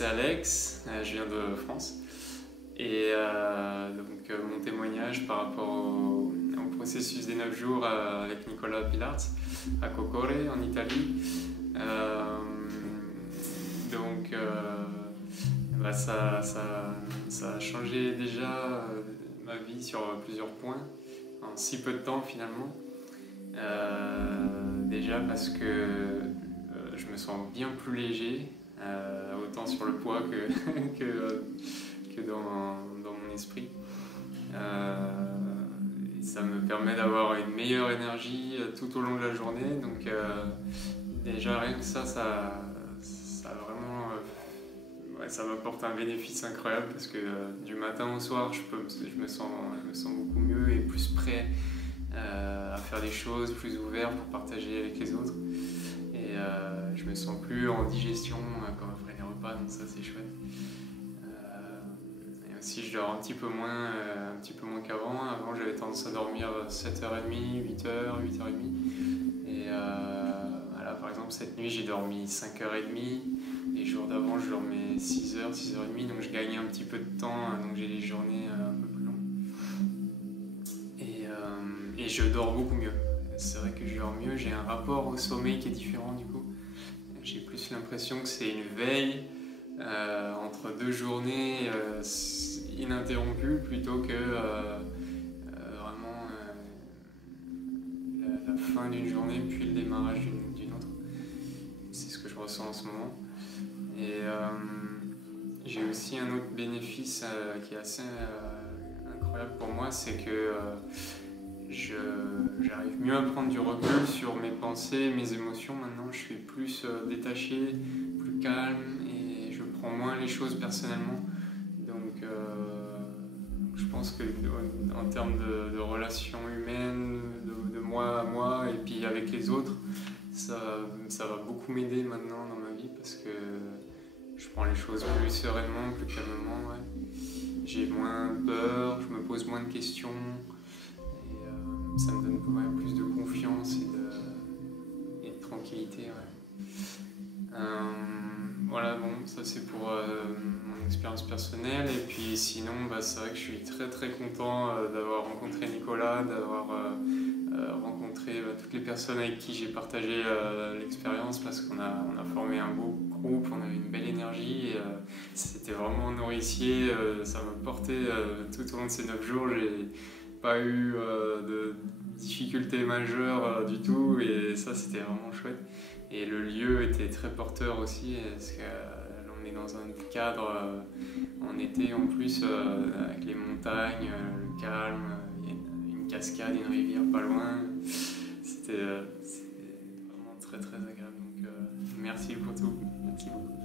c'est Alex, je viens de France. Et donc mon témoignage par rapport au processus des 9 jours avec Nicolas Pilarz à Cocore en Italie. Donc ça a changé déjà ma vie sur plusieurs points en si peu de temps finalement. Déjà parce que je me sens bien plus léger, autant sur le poids que dans mon esprit. Ça me permet d'avoir une meilleure énergie tout au long de la journée. Donc déjà rien que ça vraiment ça m'apporte un bénéfice incroyable parce que du matin au soir je me sens beaucoup mieux et plus prêt à faire des choses, plus ouvert pour partager avec les autres. Et je me sens plus en digestion comme après les repas, donc ça c'est chouette. Et aussi je dors un petit peu moins qu'avant. Avant j'avais tendance à dormir 7h30, 8h, 8h30. Et voilà, par exemple cette nuit j'ai dormi 5h30. Les jours d'avant je dormais 6h, 6h30, donc je gagnais un petit peu de temps, donc j'ai des journées un peu plus longues. Et je dors beaucoup mieux. C'est vrai que je dors mieux, j'ai un rapport au sommeil qui est différent du coup. J'ai plus l'impression que c'est une veille entre deux journées ininterrompues plutôt que vraiment la fin d'une journée puis le démarrage d'une autre. C'est ce que je ressens en ce moment. Et j'ai aussi un autre bénéfice qui est assez incroyable pour moi, c'est que j'arrive mieux à prendre du recul sur mes pensées, mes émotions. Maintenant, je suis plus détaché, plus calme et je prends moins les choses personnellement. Donc, je pense que en termes de relations humaines, de moi à moi et puis avec les autres, ça va beaucoup m'aider maintenant dans ma vie parce que je prends les choses plus sereinement, plus calmement. Ouais. J'ai moins peur, je me pose moins de questions. Ça me donne plus de confiance et de tranquillité. Ouais. Voilà, bon, ça c'est pour mon expérience personnelle. Et puis sinon, c'est vrai que je suis très très content d'avoir rencontré Nicolas, d'avoir rencontré toutes les personnes avec qui j'ai partagé l'expérience parce qu'on a formé un beau groupe, on avait une belle énergie et c'était vraiment nourricier. Ça m'a porté tout au long de ces 9 jours. J'ai pas eu de difficultés majeures du tout et ça c'était vraiment chouette. Et le lieu était très porteur aussi parce qu'on est dans un cadre en été en plus avec les montagnes, le calme, il y a une cascade, une rivière pas loin. C'était vraiment très très agréable. Donc merci pour tout. Merci beaucoup.